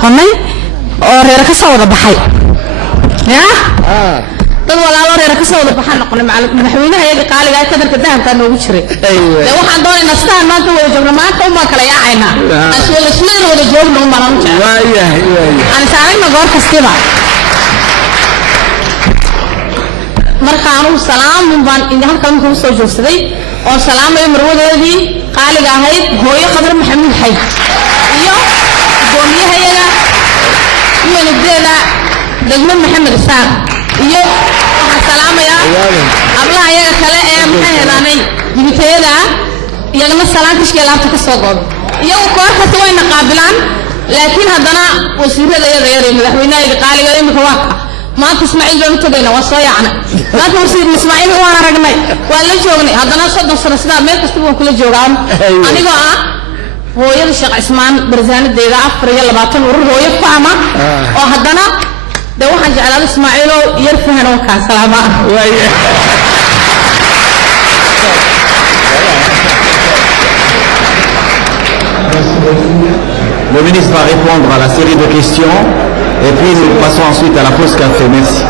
noqonay oo reer ka soo wada baxay ya dad walaalo reer ka soo wada baxan noqonay madaxweynaha iyaga qaaliga ah kadarka dahabka noogu jiray ee waxaan doonaynaa sidaan maanta wada joogno maanta uma kala yaacayna aswalashadana wada joogno ma lahan aan saarayna goor kastaba markaan uu salaam baan in halkan ku soo joogsaday oo salaamay marwadeedii qaaliga ahayd hooyo Khadar Maxamed Xay iyo gudoomiyaha iyo nabdeeda degmad Maxamed Saar iyo waxa salaamaya ablaha iyaga kale ee maxay helanay dibiteeda iyagana salaantiska laabta ka soo goob iyo koox kasta way naqaabilaan laakiin haddana wasiirada iyada madaxweynaha qaaliga imika waa maanta Ismaaciil baan tagayna waa soo yaacna maanta wasiir Ismaaciil waan aragnay waa la joognay haddana 30 sano sida meel kasta waan kula joogaan aniga hooyada Sheekh Ismaan barzaanadeeda 24 urur hooyo faama oo haddana de waxaan jeclaa Ismaaciil oo yar fahan oo ka salaama Le ministre va répondre à la série de questions et puis nous passons ensuite à la pause café. Merci.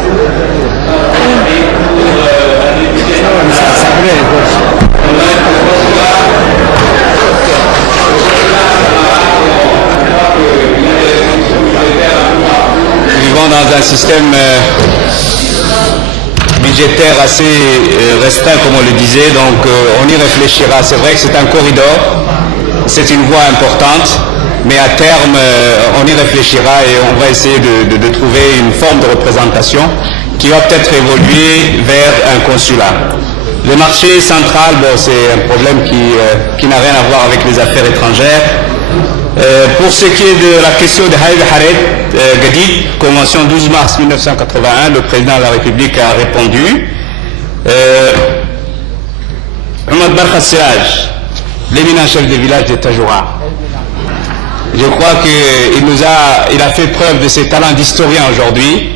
Nous vivons dans un système budgétaire assez restreint, comme on le disait, donc on y réfléchira. C'est vrai que c'est un corridor, c'est une voie importante, mais à terme, on y réfléchira et on va essayer de trouver une forme de représentation qui va peut-être évoluer vers un consulat. Le marché central, bon, c'est un problème qui n'a rien à voir avec les affaires étrangères. Pour ce qui est de la question de Haïd Hared Gadid, Convention 12 mars 1981, le président de la République a répondu. Ahmed Barkha Siraj, l'éminent chef de village de Tajoura. Je crois qu'il a fait preuve de ses talents d'historien aujourd'hui.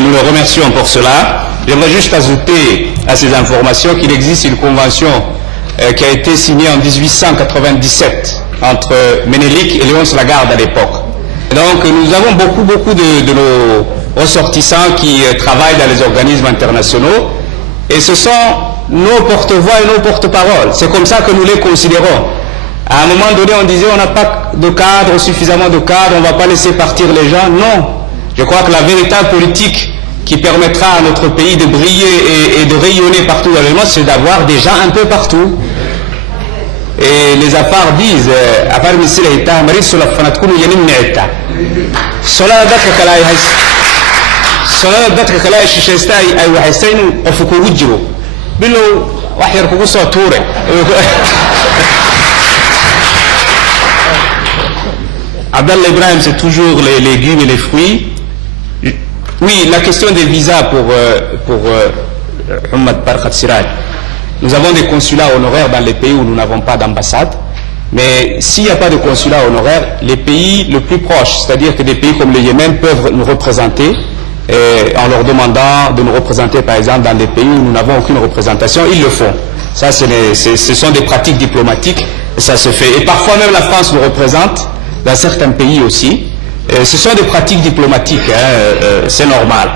Nous le remercions pour cela. J'aimerais juste ajouter à ces informations qu'il existe une convention qui a été signée en 1897 entre Ménélique et Léonce Lagarde à l'époque. Donc nous avons beaucoup de nos ressortissants qui travaillent dans les organismes internationaux et ce sont nos porte-voix et nos porte-paroles. C'est comme ça que nous les considérons. À un moment donné, on disait on n'a pas de cadre, suffisamment de cadre, on ne va pas laisser partir les gens. Non. Je crois que la véritable politique qui permettra à notre pays de briller et de rayonner partout dans le monde, c'est d'avoir des gens un peu partout. Et les affaires disent, à part Missile Hita, Marie Solafanatkulu Yanim Neta. Sola Daka Kalai Sola Daka Kalai Shishesta ay Wahasain Ofuku Wujiro. Bilo Wahir Kuguso Toure. Abdallah Ibrahim, c'est toujours les légumes et les fruits. Oui, la question des visas pour Ahmed Barkha Siraj. Nous avons des consulats honoraires dans les pays où nous n'avons pas d'ambassade. Mais s'il n'y a pas de consulat honoraire, les pays le plus proches, c'est-à-dire que des pays comme le Yémen peuvent nous représenter en leur demandant de nous représenter par exemple dans des pays où nous n'avons aucune représentation, ils le font. Ça, ce sont des pratiques diplomatiques, et ça se fait. Et parfois même la France nous représente dans certains pays aussi. Ce sont des pratiques diplomatiques, c'est normal.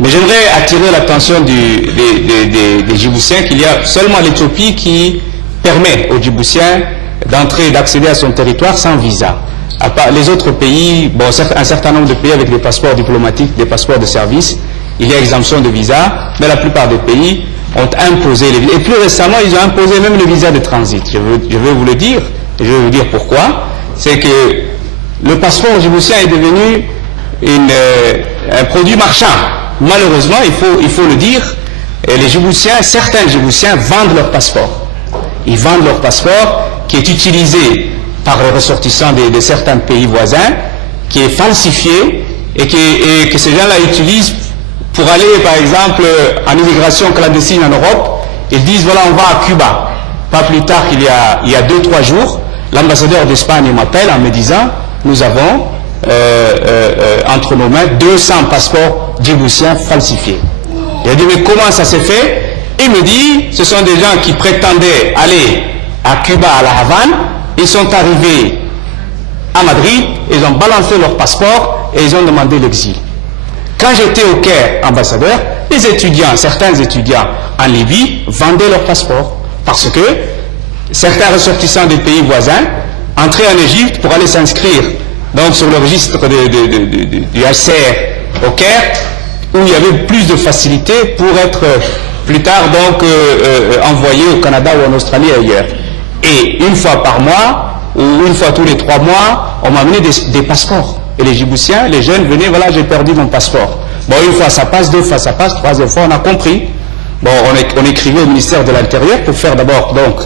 Mais j'aimerais attirer l'attention des Djiboutiens qu'il y a seulement l'Éthiopie qui permet aux Djiboutiens d'entrer et d'accéder à son territoire sans visa. À part les autres pays, bon, un certain nombre de pays avec des passeports diplomatiques, des passeports de service, il y a exemption de visa, mais la plupart des pays ont imposé les visas. Et plus récemment, ils ont imposé même le visa de transit. Je veux vous le dire, et je vais vous dire pourquoi. C'est que le passeport djiboutien est devenu un produit marchand. Malheureusement, il faut le dire, et les Djiboutiens, certains Djiboutiens vendent leur passeport. Ils vendent leur passeport qui est utilisé par les ressortissants de certains pays voisins, qui est falsifié et que ces gens-là utilisent pour aller, par exemple, en immigration clandestine en Europe. Ils disent, voilà, on va à Cuba. Pas plus tard qu'il y a 2-3 jours, l'ambassadeur d'Espagne m'appelle en me disant, nous avons entre nos mains 200 passeports djiboutiens falsifiés. J'ai dit, mais comment ça s'est fait? Il me dit, ce sont des gens qui prétendaient aller à Cuba, à La Havane. Ils sont arrivés à Madrid, ils ont balancé leur passeport et ils ont demandé l'exil. Quand j'étais au Caire ambassadeur, les étudiants, certains étudiants en Libye vendaient leur passeport parce que certains ressortissants des pays voisins entraient en Égypte pour aller s'inscrire donc sur le registre du HCR au Caire, où il y avait plus de facilité pour être plus tard donc envoyé au Canada ou en Australie et ailleurs. Et une fois par mois ou une fois tous les 3 mois, on m'a amené des passeports. Et les Djiboutiens, les jeunes venaient, voilà, j'ai perdu mon passeport. Bon, une fois ça passe, 2 fois ça passe, 3e fois on a compris. Bon, on écrivait au ministère de l'Intérieur pour faire d'abord, donc,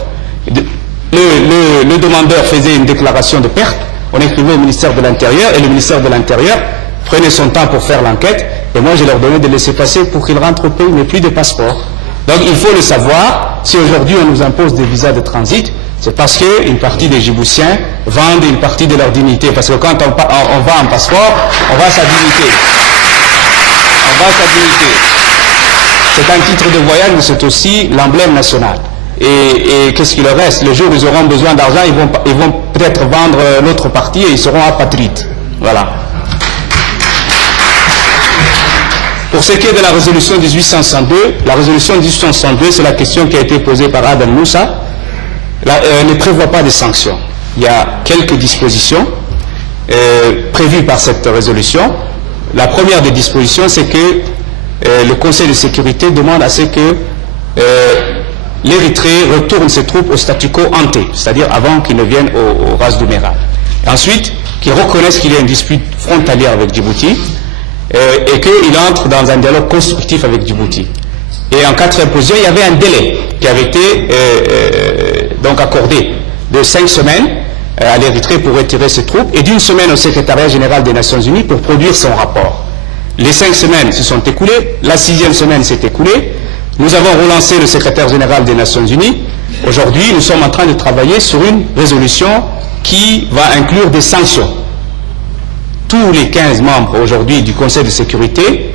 le demandeur faisait une déclaration de perte, on écrivait au ministère de l'Intérieur et le ministère de l'Intérieur prenait son temps pour faire l'enquête et moi je leur donnais de laisser passer pour qu'ils rentrent au pays, mais plus de passeport. Donc il faut le savoir, si aujourd'hui on nous impose des visas de transit, c'est parce qu'une partie des Djiboutiens vendent une partie de leur dignité. Parce que quand on vend un passeport, on vend sa dignité. On vend sa dignité. C'est un titre de voyage, mais c'est aussi l'emblème national. Et qu'est-ce qu'il leur reste? Le jour où ils auront besoin d'argent, ils vont peut-être vendre l'autre partie et ils seront apatrides. Voilà. Pour ce qui est de la résolution 1862, la résolution 1862, c'est la question qui a été posée par Adam Moussa. Ne prévoit pas de sanctions. Il y a quelques dispositions prévues par cette résolution. La première des dispositions, c'est que le Conseil de sécurité demande à ce que l'Érythrée retourne ses troupes au statu quo ante, c'est-à-dire avant qu'ils ne viennent au Ras du Mera. Ensuite, qu'ils reconnaissent qu'il y a une dispute frontalière avec Djibouti et qu'il entre dans un dialogue constructif avec Djibouti. Et en 4e position, il y avait un délai qui avait été donc accordé de 5 semaines à l'Érythrée pour retirer ses troupes et d'1 semaine au secrétariat général des Nations Unies pour produire son rapport. Les 5 semaines se sont écoulées, la 6e semaine s'est écoulée, nous avons relancé le secrétaire général des Nations Unies. Aujourd'hui, nous sommes en train de travailler sur une résolution qui va inclure des sanctions. Tous les 15 membres aujourd'hui du Conseil de sécurité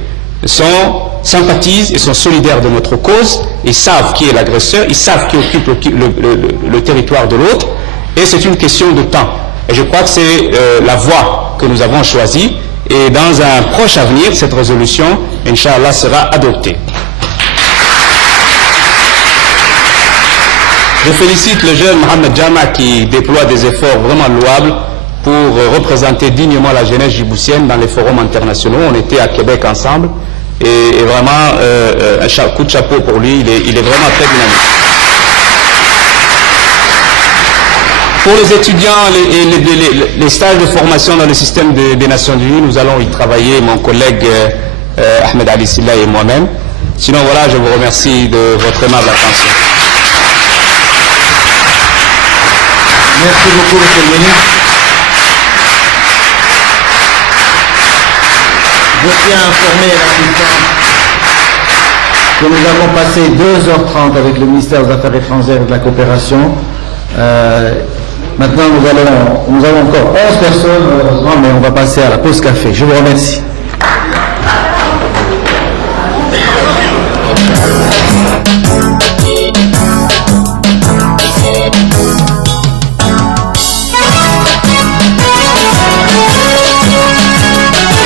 sympathisent et sont solidaires de notre cause, ils savent qui est l'agresseur, ils savent qui occupe le territoire de l'autre, et c'est une question de temps. Et je crois que c'est la voie que nous avons choisie, et dans un proche avenir, cette résolution, Inch'Allah, sera adoptée. Je félicite le jeune Mohamed Jama qui déploie des efforts vraiment louables pour représenter dignement la jeunesse djiboutienne dans les forums internationaux. On était à Québec ensemble. Et vraiment, un coup de chapeau pour lui, il est vraiment très dynamique. Pour les étudiants et les stages de formation dans le système des Nations Unies, nous allons y travailler, mon collègue Ahmed Ali Silla et moi-même. Sinon, voilà, je vous remercie de votre aimable attention. Merci beaucoup, monsieur le ministre. Je tiens à informer l'assistance que nous avons passé 2h30 avec le ministère des Affaires étrangères et de la coopération. Maintenant, nous avons encore 11 personnes, malheureusement, mais on va passer à la pause café. Je vous remercie.